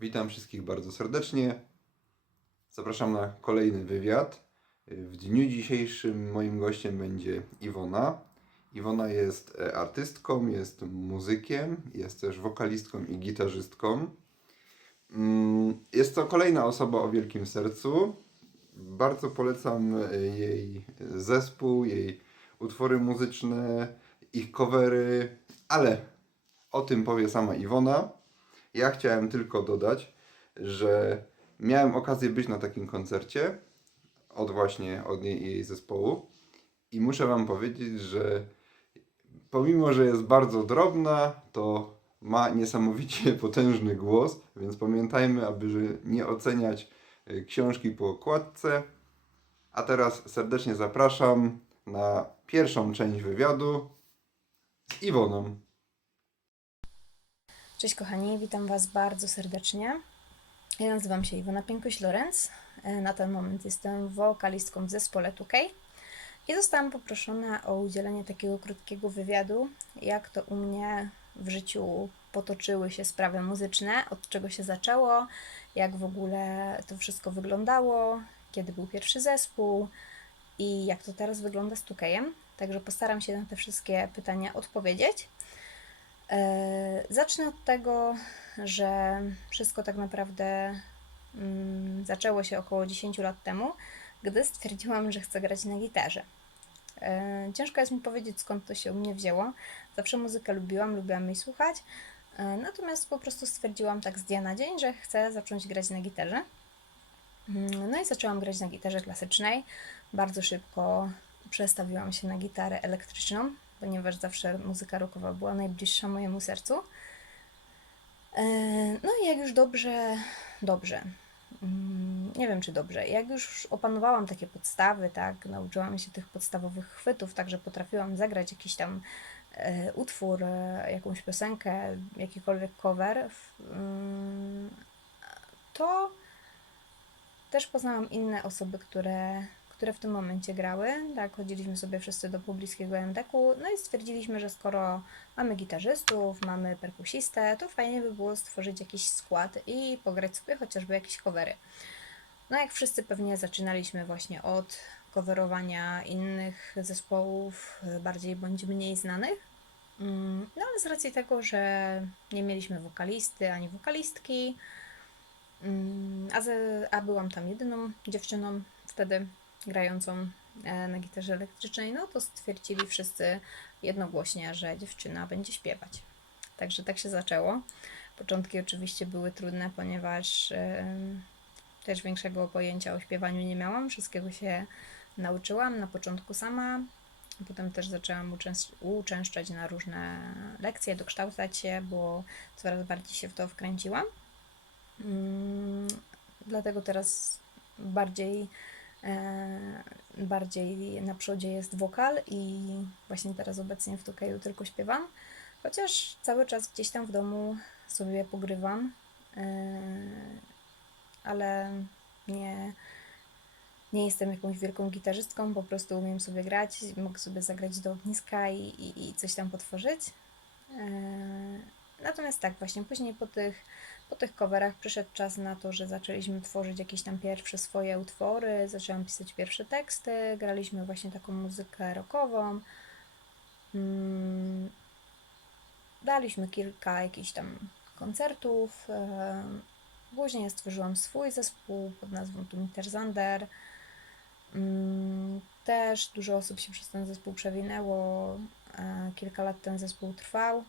Witam wszystkich bardzo serdecznie. Zapraszam na kolejny wywiad. W dniu dzisiejszym moim gościem będzie Iwona. Iwona jest artystką, jest muzykiem, jest też wokalistką i gitarzystką. Jest to kolejna osoba o wielkim sercu. Bardzo polecam jej zespół, jej utwory muzyczne, ich covery, ale o tym powie sama Iwona. Ja chciałem tylko dodać, że miałem okazję być na takim koncercie od niej i jej zespołu i muszę Wam powiedzieć, że pomimo, że jest bardzo drobna, to ma niesamowicie potężny głos, więc pamiętajmy, aby nie oceniać książki po okładce. A teraz serdecznie zapraszam na pierwszą część wywiadu z Iwoną. Cześć kochani, witam Was bardzo serdecznie. Ja nazywam się Iwona Piękoś-Lorenz. Na ten moment jestem wokalistką w zespole 2K i zostałam poproszona o udzielenie takiego krótkiego wywiadu, jak to u mnie w życiu potoczyły się sprawy muzyczne, od czego się zaczęło, jak w ogóle to wszystko wyglądało, kiedy był pierwszy zespół i jak to teraz wygląda z 2K-em. Także postaram się na te wszystkie pytania odpowiedzieć. Zacznę od tego, że wszystko tak naprawdę zaczęło się około 10 lat temu, gdy stwierdziłam, że chcę grać na gitarze. Ciężko jest mi powiedzieć, skąd to się u mnie wzięło. Zawsze muzykę lubiłam jej słuchać, natomiast po prostu stwierdziłam tak z dnia na dzień, że chcę zacząć grać na gitarze. No i zaczęłam grać na gitarze klasycznej. Bardzo szybko przestawiłam się na gitarę elektryczną, ponieważ zawsze muzyka rockowa była najbliższa mojemu sercu. No i jak już dobrze, nie wiem czy dobrze, jak już opanowałam takie podstawy, tak, nauczyłam się tych podstawowych chwytów, tak, że potrafiłam zagrać jakiś tam utwór, jakąś piosenkę, jakikolwiek cover, to też poznałam inne osoby, które w tym momencie grały. Tak, chodziliśmy sobie wszyscy do pobliskiego MDK-u, no i stwierdziliśmy, że skoro mamy gitarzystów, mamy perkusistę, to fajnie by było stworzyć jakiś skład i pograć sobie chociażby jakieś covery. No jak wszyscy pewnie zaczynaliśmy właśnie od coverowania innych zespołów, bardziej bądź mniej znanych. No ale z racji tego, że nie mieliśmy wokalisty ani wokalistki, a byłam tam jedyną dziewczyną wtedy grającą na gitarze elektrycznej, no to stwierdzili wszyscy jednogłośnie, że dziewczyna będzie śpiewać. Także tak się zaczęło. Początki oczywiście były trudne, ponieważ też większego pojęcia o śpiewaniu nie miałam. Wszystkiego się nauczyłam na początku sama. Potem też zaczęłam uczęszczać na różne lekcje, dokształcać się, bo coraz bardziej się w to wkręciłam. Dlatego teraz bardziej na przodzie jest wokal i właśnie teraz obecnie w Tukeju tylko śpiewam, chociaż cały czas gdzieś tam w domu sobie pogrywam, ale nie jestem jakąś wielką gitarzystką, po prostu umiem sobie grać, mogę sobie zagrać do ogniska i coś tam potworzyć. Natomiast tak, właśnie później po tych coverach przyszedł czas na to, że zaczęliśmy tworzyć jakieś tam pierwsze swoje utwory, zaczęłam pisać pierwsze teksty, graliśmy właśnie taką muzykę rockową. Daliśmy kilka jakichś tam koncertów. Później stworzyłam swój zespół pod nazwą Zander. Też dużo osób się przez ten zespół przewinęło. Kilka lat ten zespół trwał.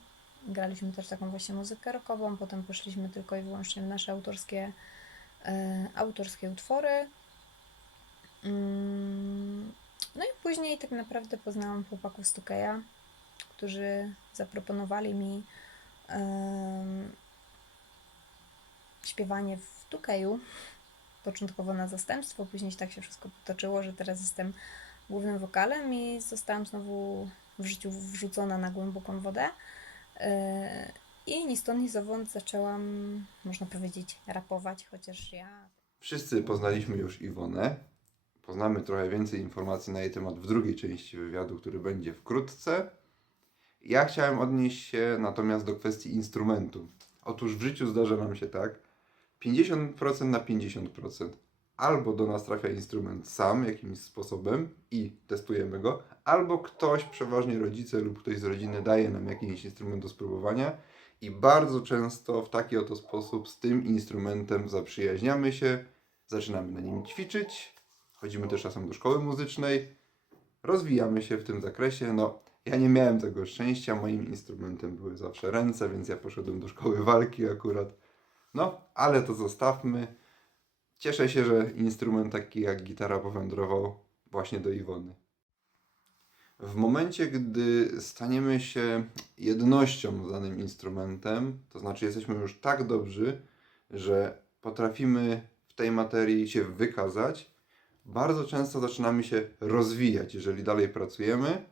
Graliśmy też taką właśnie muzykę rockową, potem poszliśmy tylko i wyłącznie w nasze autorskie utwory. No i później tak naprawdę poznałam chłopaków z Tukeja, którzy zaproponowali mi śpiewanie w Tukeju, początkowo na zastępstwo, później tak się wszystko potoczyło, że teraz jestem głównym wokalem i zostałam znowu w życiu wrzucona na głęboką wodę. I ni stąd, ni zowąd zaczęłam, można powiedzieć, rapować, chociaż ja... Wszyscy poznaliśmy już Iwonę. Poznamy trochę więcej informacji na jej temat w drugiej części wywiadu, który będzie wkrótce. Ja chciałem odnieść się natomiast do kwestii instrumentu. Otóż w życiu zdarza nam się tak, 50% na 50%. Albo do nas trafia instrument sam jakimś sposobem i testujemy go, albo ktoś, przeważnie rodzice lub ktoś z rodziny, daje nam jakiś instrument do spróbowania i bardzo często w taki oto sposób z tym instrumentem zaprzyjaźniamy się, zaczynamy na nim ćwiczyć, chodzimy też czasem do szkoły muzycznej, rozwijamy się w tym zakresie. No, ja nie miałem tego szczęścia, moim instrumentem były zawsze ręce, więc ja poszedłem do szkoły walki akurat. No, ale to zostawmy. Cieszę się, że instrument taki jak gitara powędrował właśnie do Iwony. W momencie, gdy staniemy się jednością z danym instrumentem, to znaczy jesteśmy już tak dobrzy, że potrafimy w tej materii się wykazać, bardzo często zaczynamy się rozwijać, jeżeli dalej pracujemy.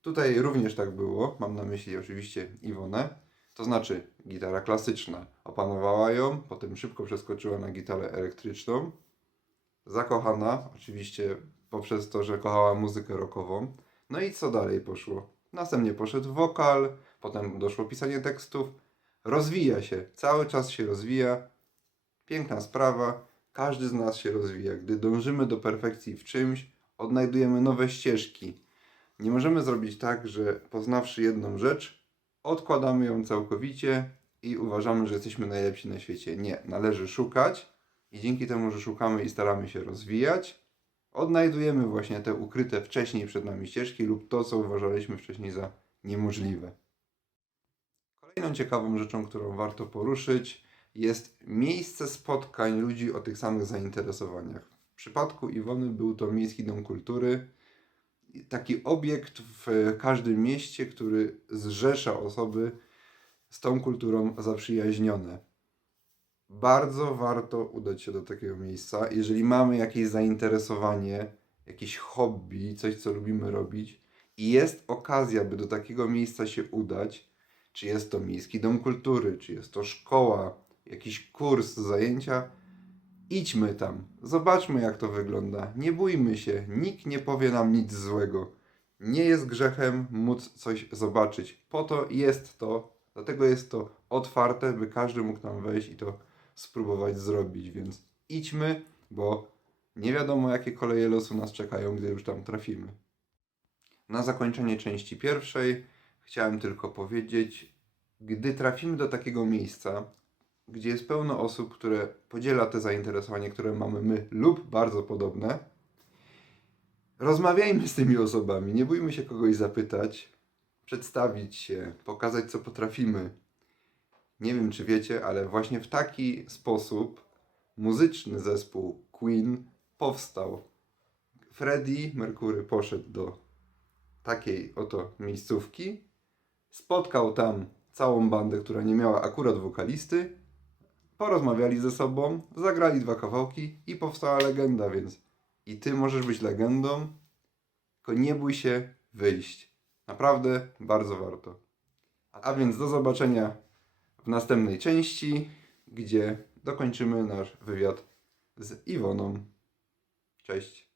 Tutaj również tak było, mam na myśli oczywiście Iwonę. To znaczy gitara klasyczna, opanowała ją, potem szybko przeskoczyła na gitarę elektryczną. Zakochana, oczywiście poprzez to, że kochała muzykę rockową. No i co dalej poszło? Następnie poszedł wokal, potem doszło pisanie tekstów. Rozwija się, cały czas się rozwija. Piękna sprawa, każdy z nas się rozwija. Gdy dążymy do perfekcji w czymś, odnajdujemy nowe ścieżki. Nie możemy zrobić tak, że poznawszy jedną rzecz, odkładamy ją całkowicie i uważamy, że jesteśmy najlepsi na świecie. Nie, należy szukać i dzięki temu, że szukamy i staramy się rozwijać, odnajdujemy właśnie te ukryte wcześniej przed nami ścieżki lub to, co uważaliśmy wcześniej za niemożliwe. Kolejną ciekawą rzeczą, którą warto poruszyć, jest miejsce spotkań ludzi o tych samych zainteresowaniach. W przypadku Iwony był to Miejski Dom Kultury, taki obiekt w każdym mieście, który zrzesza osoby z tą kulturą zaprzyjaźnione. Bardzo warto udać się do takiego miejsca. Jeżeli mamy jakieś zainteresowanie, jakieś hobby, coś co lubimy robić i jest okazja, by do takiego miejsca się udać, czy jest to Miejski Dom Kultury, czy jest to szkoła, jakiś kurs, zajęcia, idźmy tam, zobaczmy jak to wygląda, nie bójmy się, nikt nie powie nam nic złego. Nie jest grzechem móc coś zobaczyć. Po to jest to, dlatego jest to otwarte, by każdy mógł tam wejść i to spróbować zrobić, więc idźmy, bo nie wiadomo jakie koleje losu nas czekają, gdy już tam trafimy. Na zakończenie części pierwszej chciałem tylko powiedzieć, gdy trafimy do takiego miejsca, gdzie jest pełno osób, które podziela te zainteresowanie, które mamy my lub bardzo podobne, rozmawiajmy z tymi osobami, nie bójmy się kogoś zapytać, przedstawić się, pokazać co potrafimy. Nie wiem czy wiecie, ale właśnie w taki sposób muzyczny zespół Queen powstał. Freddie Mercury poszedł do takiej oto miejscówki, spotkał tam całą bandę, która nie miała akurat wokalisty, porozmawiali ze sobą, zagrali 2 kawałki i powstała legenda, więc i ty możesz być legendą, tylko nie bój się wyjść. Naprawdę bardzo warto. A więc do zobaczenia w następnej części, gdzie dokończymy nasz wywiad z Iwoną. Cześć.